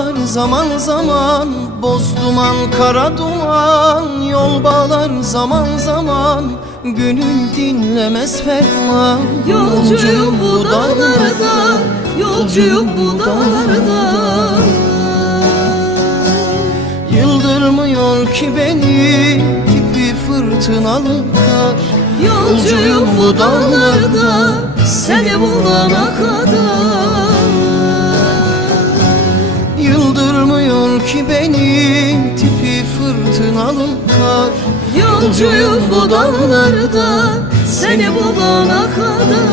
bağlar zaman zaman Boz duman kara duman Yol bağlar zaman zaman Gönül dinlemez ferman. Yolcuyum bu dağlarda Yolcuyum bu dağlarda Yıldırmıyor ki beni Tipi fırtınalı kar Yolcuyum bu dağlarda Seni bulana kadar fırtınalı kar Yolcuyum bu dağlarda. Seni bulana kadar